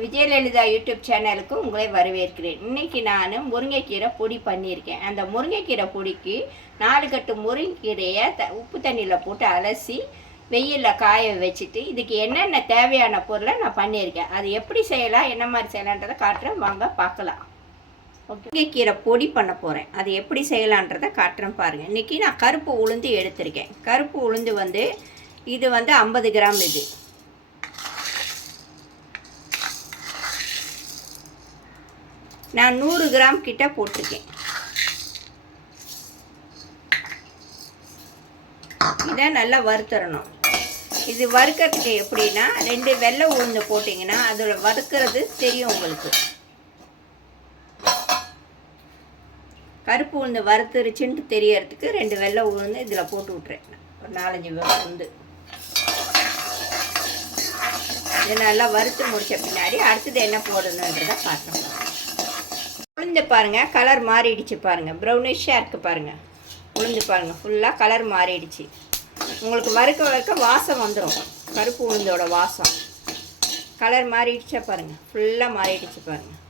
Vijayalalitha YouTube சேனலுக்கு உங்களை வரவேற்கிறேன். இன்றைக்கி நான் முருங்கைக்கீரை பொடி பண்ணியிருக்கேன். அந்த முருங்கைக்கீரை பொடிக்கு 4 கட்டு முருங்கைக்கீரையை உப்பு தண்ணியில் போட்டு அலசி வெயிலில் காய வச்சுட்டு இதுக்கு என்னென்ன தேவையான பொருளை நான் பண்ணியிருக்கேன். அது எப்படி செய்யலாம், என்ன மாதிரி செய்யலான்றதை காட்டுறேன், வாங்க பார்க்கலாம். முருங்கைக்கீரை பொடி பண்ண போகிறேன். அது எப்படி செய்யலான்றதை காட்டுறேன் பாருங்கள். இன்றைக்கி நான் கருப்பு உளுந்து எடுத்திருக்கேன். கருப்பு உளுந்து இது 50 கிராம். இது நான் 100 கிராம் கிட்ட போட்டிருக்கேன். இதை நல்லா வறுத்தரணும். இது வறுக்கிறதுக்கு எப்படின்னா 2 வெள்ளை உளுந்து போட்டிங்கன்னா அதில் வறுக்கிறது தெரியும் உங்களுக்கு. கருப்பு உளுந்து வறுத்துருச்சுன்ட்டு தெரியறதுக்கு 2 வெள்ளை உளுந்து இதில் போட்டு விட்றேன். ஒரு 4-5 உளுந்து இது நல்லா வறுத்து முடித்த பின்னாடி அடுத்தது என்ன போடணுன்றதை பார்க்கணும். உளுந்து பாருங்கள், கலர் மாறிடுச்சு பாருங்கள், ப்ரௌனிஷாக இருக்குது பாருங்கள். உளுந்து பாருங்கள், ஃபுல்லாக கலர் மாறிடுச்சு. உங்களுக்கு வறுக்க வாசம் வந்துடும், கருப்பு உளுந்தோட வாசம். கலர் மாறிடுச்சா பாருங்கள், ஃபுல்லாக மாறிடுச்சு பாருங்கள்.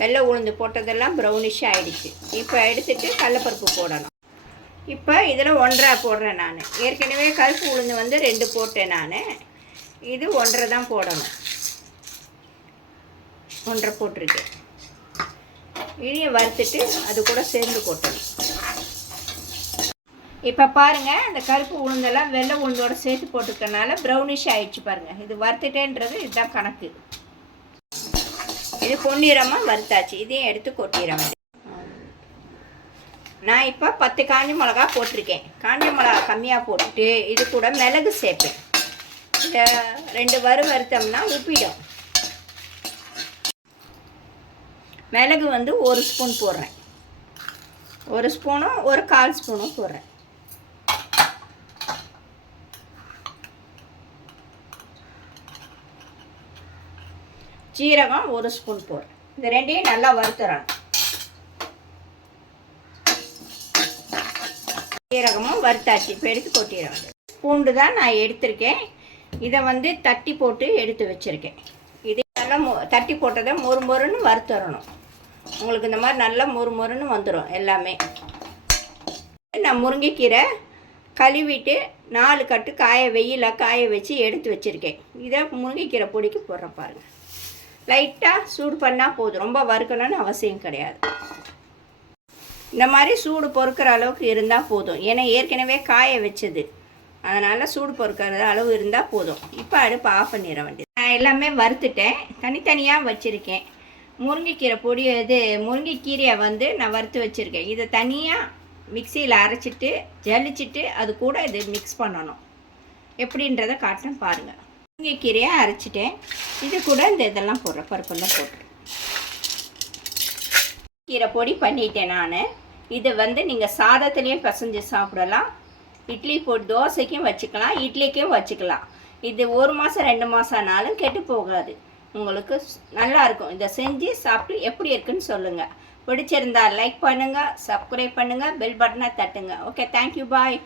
வெள்ளை உளுந்து போட்டதெல்லாம் ப்ரௌனிஷாக ஆகிடுச்சு. இப்போ எடுத்துகிட்டு கடலைப்பருப்பு போடணும். இப்போ இதில் 1.5 போடுறேன் நான். ஏற்கனவே கருப்பு உளுந்து 2 போட்டேன் நான். இது 1.5 தான் போடணும். 1.5 போட்டிருக்கேன். இனியை வறுத்துட்டு அது கூட சேர்ந்து கொட்டணும். இப்போ பாருங்கள், அந்த கருப்பு உளுந்தெல்லாம் வெள்ளை உளுந்தோடு சேர்த்து போட்டுக்கனால ப்ரௌனிஷ் ஆகிடுச்சு பாருங்கள். இது வறுத்துட்டேன்றது இதுதான் கணக்கு. இது பொன்னிறமாக வறுத்தாச்சு. இதையும் எடுத்து கொட்டிடுறேன். நான் இப்போ 10 காஞ்ச மிளகா போட்டிருக்கேன். காஞ்ச மிளகா கம்மியாக போட்டுட்டு இது கூட மிளகு சேர்ப்பேன். இதை 2 வறுத்தோம்னா உப்பிடும். மிளகு 1 ஸ்பூன் போடுறேன். 1 ஸ்பூனும் 1/4 ஸ்பூனும் போடுறேன். ஜீரகம் 1 ஸ்பூன் போடுறேன். இது 2ஐயும் நல்லா வறுத்துறணும். ஜீரகமும் வறுத்தாச்சு. இப்போ எடுத்து கொட்டிடுறேன். பூண்டு தான் நான் எடுத்திருக்கேன். இதை தட்டி போட்டு எடுத்து வச்சுருக்கேன். இதே நல்லா தட்டி போட்டதை மொறுன்னு வறுத்துறணும். உங்களுக்கு இந்த மாதிரி நல்லா மொறுன்னு வந்துடும் எல்லாமே. நான் முருங்கைக்கீரை கழுவிட்டு 4 கட்டு வெயிலில் காய வச்சு எடுத்து வச்சுருக்கேன். இதை முருங்கைக்கீரை பொடிக்கு போடுறேன் பாருங்கள். லைட்டாக சூடு பண்ணால் போதும், ரொம்ப வறுக்கணும்னு அவசியம் கிடையாது. இந்த மாதிரி சூடு பொறுக்கிற அளவுக்கு இருந்தால் போதும். ஏன்னா ஏற்கனவே காய வச்சது, அதனால் சூடு பொறுக்கிற அளவு இருந்தால் போதும். இப்போ அடுப்பு ஆஃப் பண்ணிட வேண்டியது. நான் எல்லாமே வறுத்துட்டேன், தனித்தனியாக வச்சுருக்கேன். முருங்கைக்கீரை பொடி முருங்கைக்கீரையை நான் வறுத்து வச்சுருக்கேன். இதை தனியாக மிக்சியில் அரைச்சிட்டு ஜலிச்சிட்டு அது கூட இது மிக்ஸ் பண்ணணும். எப்படின்றத காட்டுறேன் பாருங்கள். முருங்கைக்கீரையை அரைச்சிட்டேன். இது கூட இதெல்லாம் போடுறேன், பருப்பெல்லாம் போட்டு கீரை பொடி பண்ணிட்டேன் நான். இது நீங்கள் சாதத்துலேயும் பசைஞ்சு சாப்பிடலாம், இட்லி போட்டு தோசைக்கும் வச்சுக்கலாம், இட்லிக்கும் வச்சுக்கலாம். இது 1 மாதம் 2 மாதம் ஆனாலும் கெட்டு போகாது. உங்களுக்கு நல்லாயிருக்கும். இதை செஞ்சு சாப்பிட்டு எப்படி இருக்குன்னு சொல்லுங்கள். பிடிச்சிருந்தா லைக் பண்ணுங்கள், சப்ஸ்கிரைப் பண்ணுங்கள், பெல் பட்டனை தட்டுங்க. ஓகே, தேங்க்யூ, பாய்.